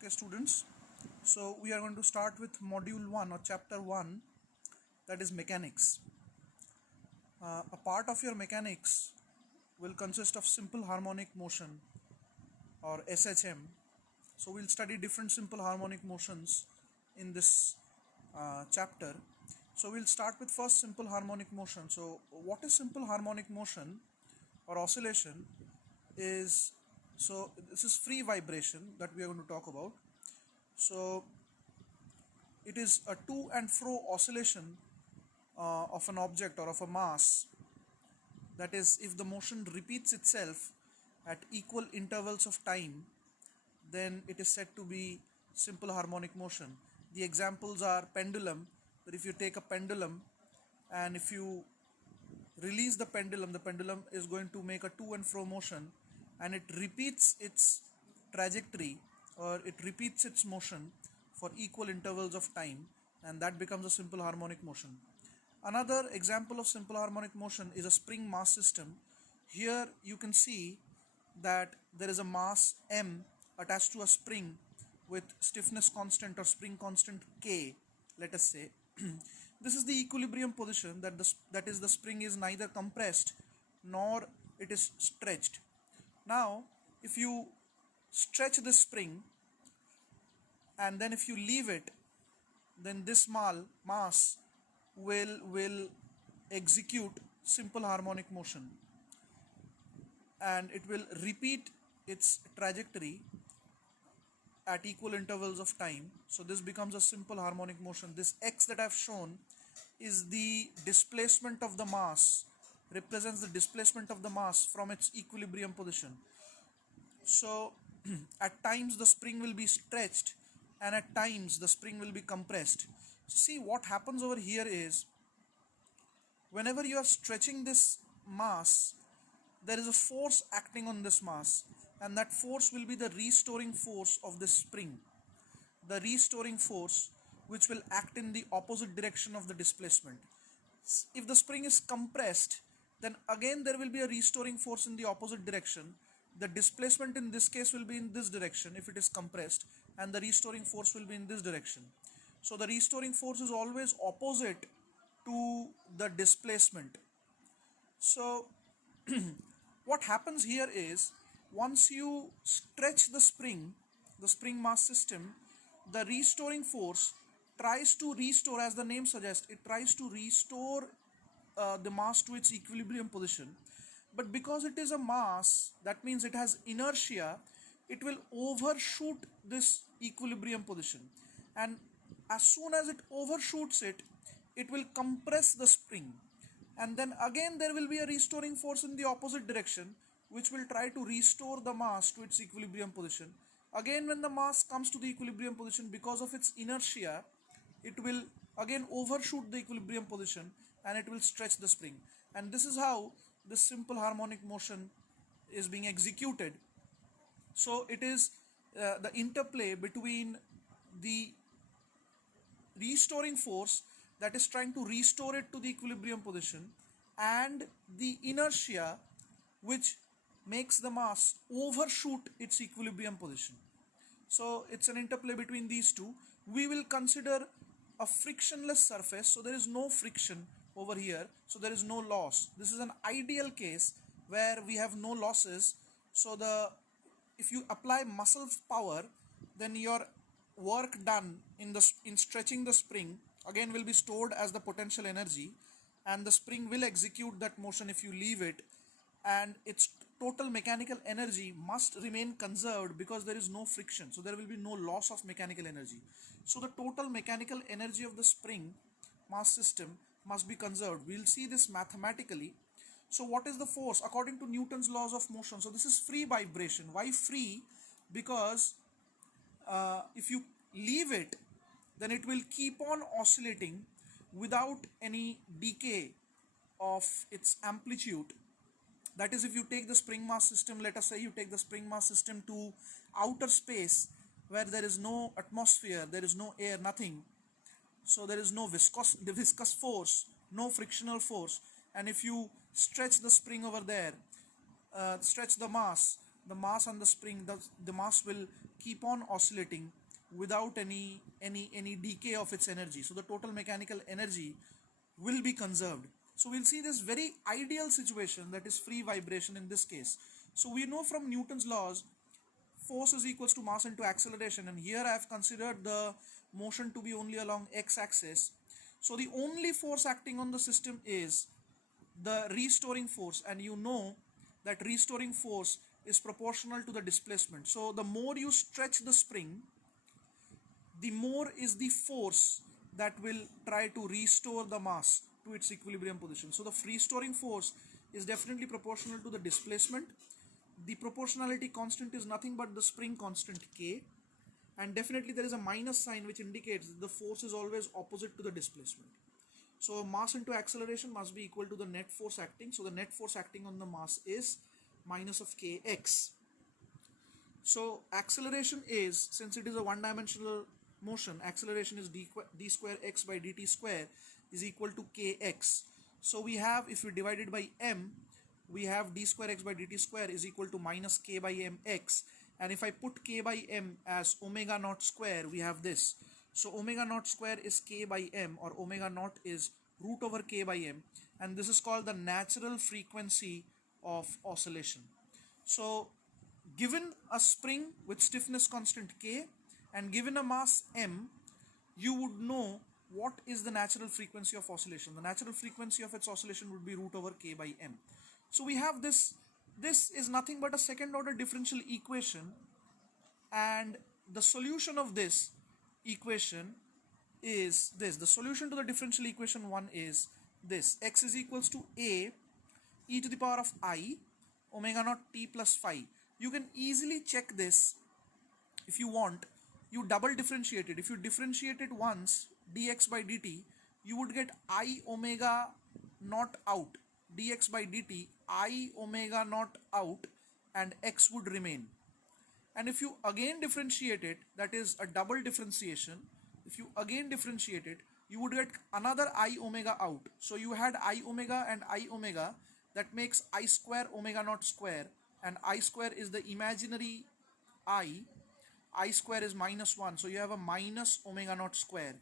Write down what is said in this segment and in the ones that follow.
Okay, students, so we are going to start with module 1 or chapter 1, that is mechanics. A part of your mechanics will consist of simple harmonic motion or SHM. So we'll study different simple harmonic motions in this chapter. So we'll start with first simple harmonic motion. So what is simple harmonic motion or oscillation is, so this is free vibration that we are going to talk about. So it is a to and fro oscillation of an object or of a mass. That is, if the motion repeats itself at equal intervals of time, then it is said to be simple harmonic motion. The examples are pendulum, that if you take a pendulum and if you release the pendulum is going to make a to and fro motion, and it repeats its trajectory or it repeats its motion for equal intervals of time, and that becomes a simple harmonic motion. Another example of simple harmonic motion is a spring mass system. Here you can see that there is a mass m attached to a spring with stiffness constant or spring constant k, let us say. This is the equilibrium position, that is the spring is neither compressed nor it is stretched. Now if you stretch this spring and then if you leave it, then this small mass will execute simple harmonic motion and it will repeat its trajectory at equal intervals of time. So this becomes a simple harmonic motion. This x that I've shown is the displacement of the mass, represents the displacement of the mass from its equilibrium position. So at times the spring will be stretched and at times the spring will be compressed. See, what happens over here is, whenever you are stretching this mass, there is a force acting on this mass, and that force will be the restoring force of this spring, the restoring force which will act in the opposite direction of the displacement. If the spring is compressed, then again there will be a restoring force in the opposite direction. The displacement in this case will be in this direction if it is compressed, and the restoring force will be in this direction. So the restoring force is always opposite to the displacement. So what happens here is, once you stretch the spring mass system, the restoring force tries to restore, as the name suggests, it tries to restore the mass to its equilibrium position. But because it is a mass, that means it has inertia, it will overshoot this equilibrium position, and as soon as it overshoots it, it will compress the spring, and then again there will be a restoring force in the opposite direction which will try to restore the mass to its equilibrium position. Again, when the mass comes to the equilibrium position, because of its inertia, it will again overshoot the equilibrium position and it will stretch the spring. And this is how this simple harmonic motion is being executed. So it is the interplay between the restoring force that is trying to restore it to the equilibrium position and the inertia which makes the mass overshoot its equilibrium position. So it's an interplay between these two. We will consider a frictionless surface, so there is no friction over here, so there is no loss. This is an ideal case where we have no losses. So if you apply muscle power, then your work done in stretching the spring again will be stored as the potential energy, and the spring will execute that motion if you leave it, and its total mechanical energy must remain conserved because there is no friction, so there will be no loss of mechanical energy. So the total mechanical energy of the spring mass system must be conserved. We'll see this mathematically. So what is the force according to Newton's laws of motion? So this is free vibration. Why free? Because if you leave it, then it will keep on oscillating without any decay of its amplitude. That is, if you take the spring mass system, let us say you take the spring mass system to outer space where there is no atmosphere, there is no air, nothing. So there is no viscous force, no frictional force, and if you stretch the spring over there, stretch the mass and the spring, the mass will keep on oscillating without any decay of its energy. So the total mechanical energy will be conserved. So we'll see this very ideal situation, that is free vibration in this case. So we know from Newton's laws, force is equals to mass into acceleration, and here I have considered the motion to be only along x-axis. So the only force acting on the system is the restoring force, and you know that restoring force is proportional to the displacement. So the more you stretch the spring, the more is the force that will try to restore the mass to its equilibrium position. So the restoring force is definitely proportional to the displacement. The proportionality constant is nothing but the spring constant K, and definitely there is a minus sign which indicates that the force is always opposite to the displacement. So mass into acceleration must be equal to the net force acting. So the net force acting on the mass is minus of kx. So acceleration is, since it is a one-dimensional motion, acceleration is d square x by dt square is equal to kx. So we have, if we divide it by m, we have d square x by dt square is equal to minus k by mx. And if I put k by m as omega naught square, we have this. So omega naught square is k by m, or omega naught is root over k by m, and this is called the natural frequency of oscillation. So given a spring with stiffness constant k and given a mass m, you would know what is the natural frequency of oscillation. The natural frequency of its oscillation would be root over k by m. So we have this. This is nothing but a second order differential equation, and the solution of this equation is this. The solution to the differential equation 1 is this: x is equals to a e to the power of I omega naught t plus phi. You can easily check this if you want. You double differentiate it. If you differentiate it once, dx by dt, you would get I omega naught out, dx by dt, I omega naught out, and x would remain. And if you again differentiate it, that is a double differentiation, if you again differentiate it, you would get another I omega out. So you had I omega and I omega, that makes I square omega naught square, and I square is the imaginary I square is minus 1, so you have a minus omega naught square.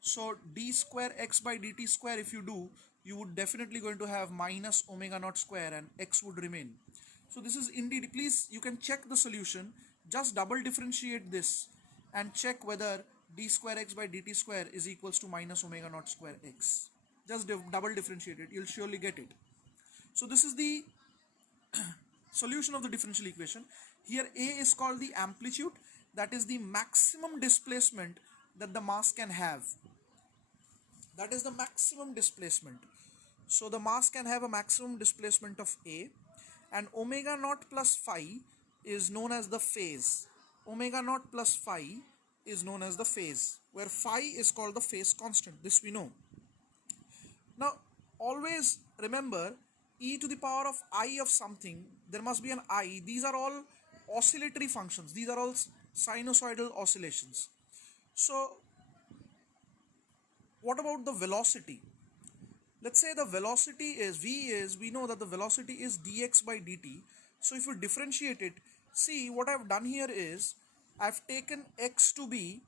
So d square x by dt square, if you do, you would definitely going to have minus omega naught square, and x would remain. So this is indeed, please, you can check the solution, just double differentiate this and check whether d square x by dt square is equals to minus omega naught square x. Just double differentiate it, you'll surely get it. So this is the solution of the differential equation. Here A is called the amplitude, that is the maximum displacement that the mass can have. That is the maximum displacement. So the mass can have a maximum displacement of A, and omega naught plus phi is known as the phase. Omega naught plus phi is known as the phase, where phi is called the phase constant. This we know. Now always remember, e to the power of I of something, there must be an I. These are all oscillatory functions. These are all sinusoidal oscillations. So what about the velocity? Let's say the velocity is we know that the velocity is dx by dt. So if you differentiate it, see what I've done here is I've taken x to be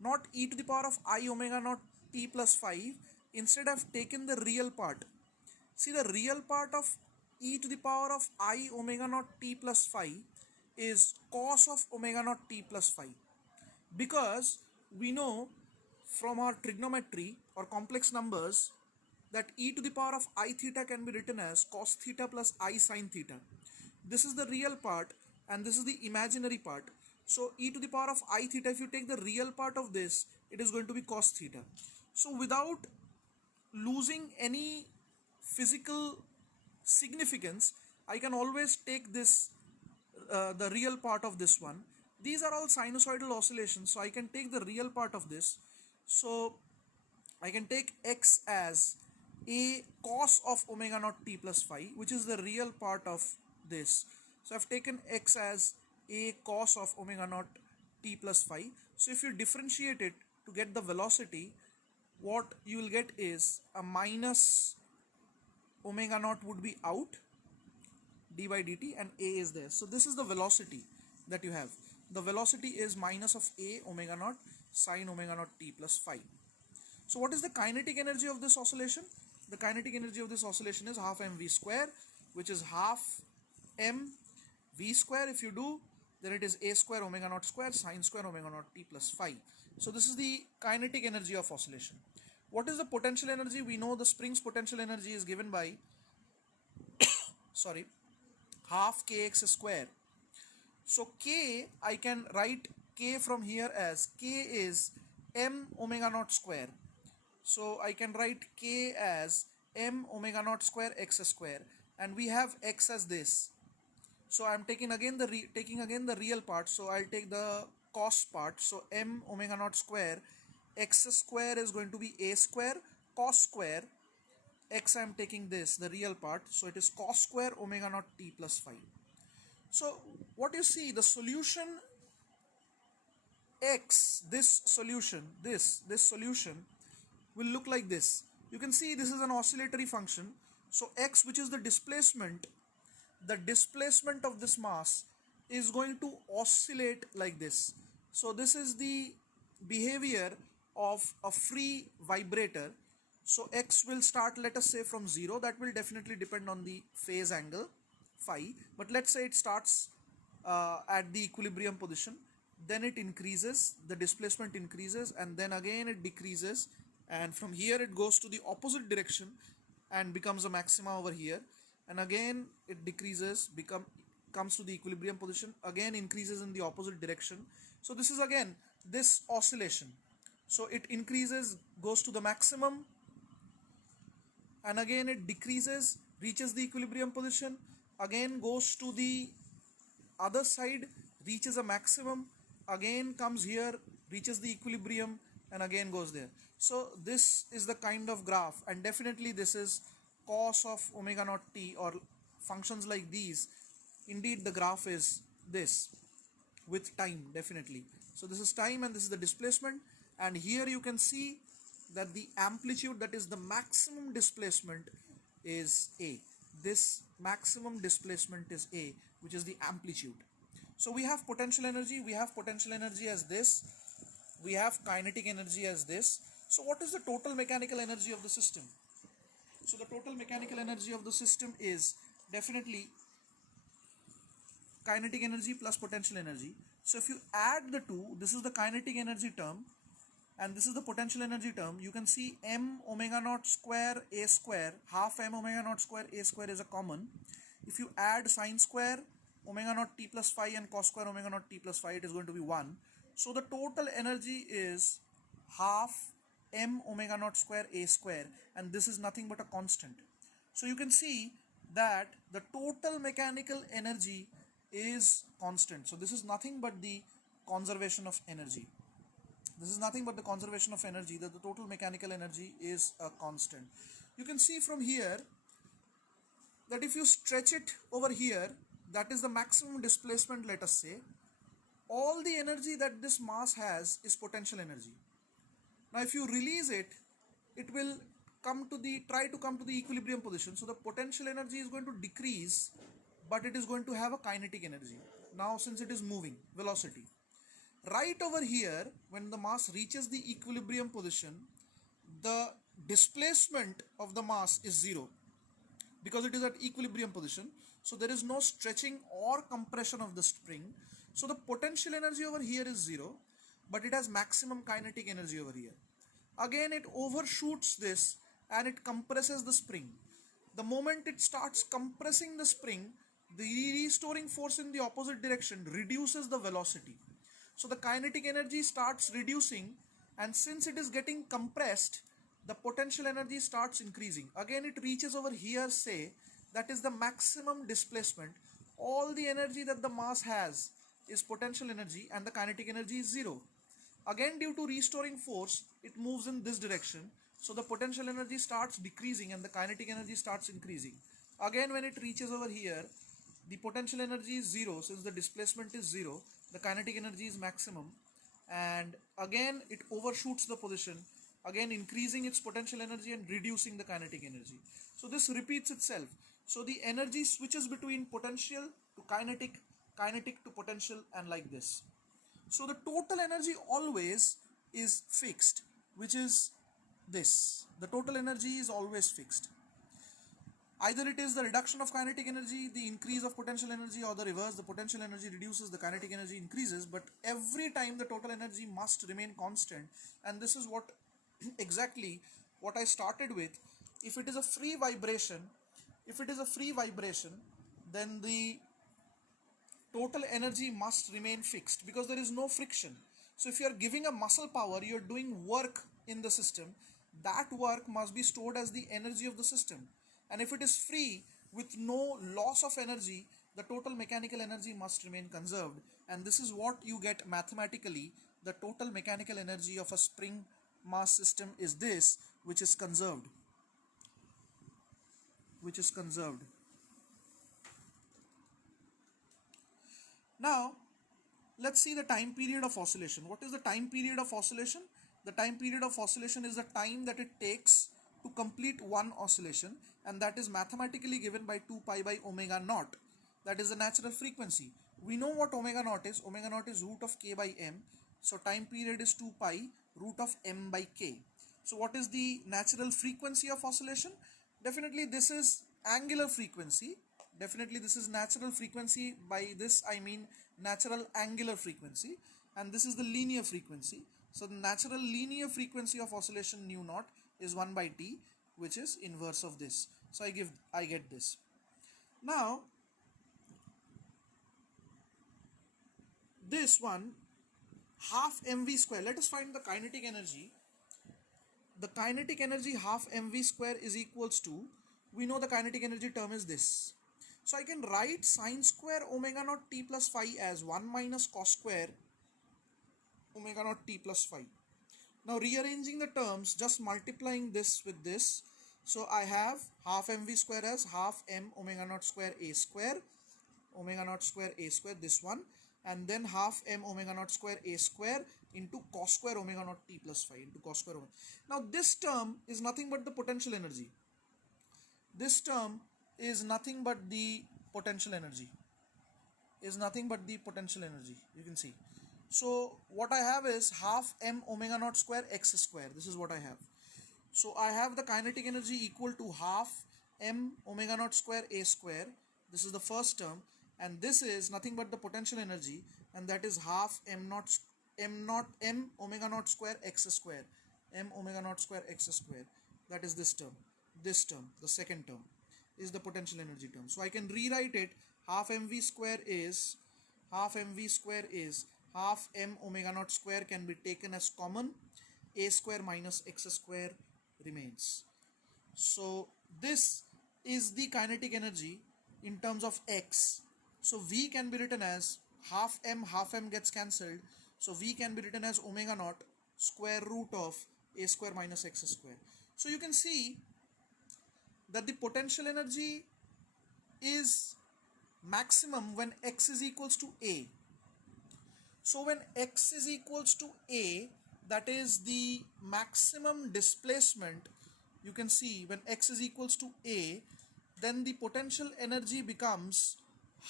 not e to the power of I omega naught t plus 5. Instead I've taken the real part. See, the real part of e to the power of I omega naught t plus 5 is cos of omega naught t plus 5, because we know from our trigonometry or complex numbers that e to the power of I theta can be written as cos theta plus I sin theta. This is the real part and this is the imaginary part. So e to the power of I theta, if you take the real part of this, it is going to be cos theta. So without losing any physical significance, I can always take this the real part of this one. These are all sinusoidal oscillations, so I can take the real part of this. So I can take x as a cos of omega naught t plus phi, which is the real part of this. So I've taken x as a cos of omega naught t plus phi. So if you differentiate it to get the velocity, what you will get is a minus omega naught would be out, d by dt, and a is there. So this is the velocity that you have. the velocity is minus of a omega naught sine omega naught t plus phi. So what is the kinetic energy of this oscillation? The kinetic energy of this oscillation is half mv square, which is half m v square. If you do, then it is a square omega naught square sine square omega naught t plus phi. So this is the kinetic energy of oscillation. What is the potential energy? We know the spring's potential energy is given by sorry, half kx square. So k, I can write k from here as k is m omega naught square. So I can write k as m omega naught square x square, and we have x as this. So I'm taking again the real part. So I'll take the cos part. So m omega naught square x square is going to be a square cos square x. I'm taking this, the real part. So it is cos square omega naught t plus phi. So what you see, the solution x, this solution will look like this. You can see this is an oscillatory function. So x, which is the displacement of this mass, is going to oscillate like this. So this is the behavior of a free vibrator. So x will start, let us say, from 0. That will definitely depend on the phase angle phi, but let's say it starts at the equilibrium position, then it increases, the displacement increases, and then again it decreases, and from here it goes to the opposite direction and becomes a maxima over here, and again it decreases, comes to the equilibrium position, again increases in the opposite direction. So this is again this oscillation. So it increases, goes to the maximum, and again it decreases, reaches the equilibrium position, again goes to the other side, reaches a maximum, again comes here, reaches the equilibrium, and again goes there. So this is the kind of graph, and definitely this is cos of omega naught t, or functions like these. Indeed the graph is this with time, definitely. So this is time and this is the displacement, and here you can see that the amplitude, that is the maximum displacement, is a. This maximum displacement is a, which is the amplitude. So we have potential energy, as this, we have kinetic energy as this. So what is the total mechanical energy of the system? So the total mechanical energy of the system is definitely kinetic energy plus potential energy. So if you add the two, this is the kinetic energy term and this is the potential energy term, you can see m omega naught square a square, half m omega naught square a square is a common. If you add sine square omega naught t plus phi and cos square omega naught t plus phi, it is going to be 1. So the total energy is half m omega naught square a square, and this is nothing but a constant. So you can see that the total mechanical energy is constant. So this is nothing but the conservation of energy. That the total mechanical energy is a constant. You can see from here that if you stretch it over here, that is the maximum displacement, let us say, all the energy that this mass has is potential energy. Now if you release it, it will try to come to the equilibrium position. So the potential energy is going to decrease, but it is going to have a kinetic energy. Now since it is moving, velocity. Right over here, when the mass reaches the equilibrium position, the displacement of the mass is 0 because it is at equilibrium position. So there is no stretching or compression of the spring. So the potential energy over here is 0, but it has maximum kinetic energy over here. Again it overshoots this and it compresses the spring. The moment it starts compressing the spring, the restoring force in the opposite direction reduces the velocity. So the kinetic energy starts reducing, and since it is getting compressed, the potential energy starts increasing. Again it reaches over here, say, that is the maximum displacement. All the energy that the mass has is potential energy and the kinetic energy is 0. Again, due to restoring force, it moves in this direction. So the potential energy starts decreasing and the kinetic energy starts increasing. Again, when it reaches over here, the potential energy is 0 since the displacement is 0. The kinetic energy is maximum, and again it overshoots the position, again increasing its potential energy and reducing the kinetic energy. So this repeats itself. So the energy switches between potential to kinetic, kinetic to potential, and like this. So the total energy always is fixed, which is this. The total energy is always fixed. Either it is the reduction of kinetic energy, the increase of potential energy, or the reverse. The potential energy reduces, the kinetic energy increases, but every time the total energy must remain constant. And this is what exactly what I started with. If it is a free vibration, then the total energy must remain fixed because there is no friction. So if you are giving a muscle power, you are doing work in the system. That work must be stored as the energy of the system. And if it is free with no loss of energy, the total mechanical energy must remain conserved. And this is what you get mathematically. The total mechanical energy of a spring mass system is this, which is conserved. Now, let's see the time period of oscillation. What is the time period of oscillation? The time period of oscillation is the time that it takes to complete one oscillation, and that is mathematically given by 2 pi by omega naught. That is the natural frequency. We know what omega naught is. Omega naught is root of k by m. So time period is 2 pi root of m by k. So what is the natural frequency of oscillation? Definitely this is angular frequency. Definitely this is natural frequency. By this I mean natural angular frequency, and this is the linear frequency. So the natural linear frequency of oscillation nu naught is 1 by t, which is inverse of this. So I get this. Now this one, half mv square. Let us find the kinetic energy. The kinetic energy half mv square is equals to, we know the kinetic energy term is this. So I can write sine square omega naught t plus phi as 1 minus cos square omega naught t plus phi. Now rearranging the terms, just multiplying this with this. So I have half mv square as half m omega naught square a square, this one, and then half m omega naught square a square into cos square omega naught t plus phi into cos square omega. Now this term is nothing but the potential energy. This term is nothing but the potential energy. You can see. So what I have is half m omega naught square x square. This is what I have. So I have the kinetic energy equal to half m omega naught square a square. This is the first term, and this is nothing but the potential energy, and that is half m omega naught square x square. That is this term. The second term is the potential energy term. So I can rewrite it. Half mv square is half m omega naught square can be taken as common. A square minus x square remains. So this is the kinetic energy in terms of x. So v can be written as half m gets cancelled. So v can be written as omega naught square root of a square minus x square. So you can see that the potential energy is maximum when x is equals to a. So when x is equals to a, that is the maximum displacement. You can see when x is equals to a, then the potential energy becomes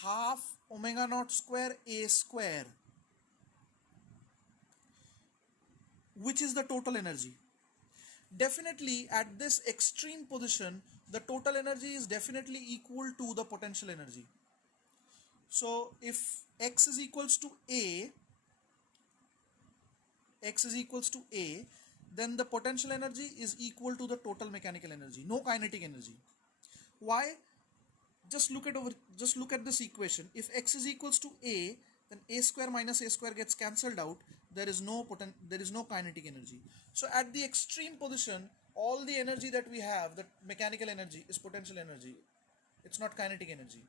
half omega naught square a square, which is the total energy. Definitely at this extreme position, the total energy is definitely equal to the potential energy. So if x is equals to a, then the potential energy is equal to the total mechanical energy, no kinetic energy. Why? Just look at this equation. If x is equals to a, then a square minus a square gets cancelled out. There is no kinetic energy. So at the extreme position, all the energy that we have, the mechanical energy, is potential energy. It's not kinetic energy.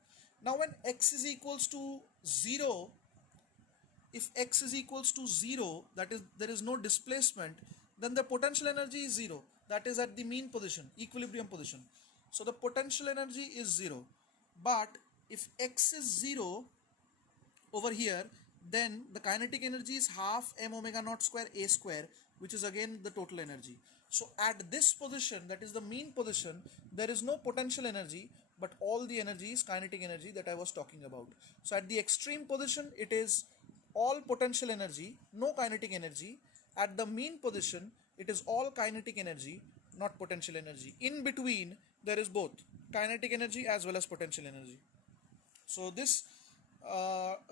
Now when x is equals to 0, if x is equals to 0, that is there is no displacement, then the potential energy is 0. That is at the mean position, equilibrium position. So the potential energy is 0. But if x is 0 over here, then the kinetic energy is half m omega naught square a square, which is again the total energy. So at this position, that is the mean position, there is no potential energy, but all the energy is kinetic energy that I was talking about. So at the extreme position, it is all potential energy, no kinetic energy. At the mean position, it is all kinetic energy, not potential energy. In between, there is both kinetic energy as well as potential energy. So this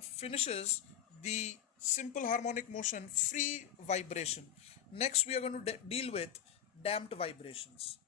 finishes the simple harmonic motion free vibration. Next, we are going to deal with damped vibrations.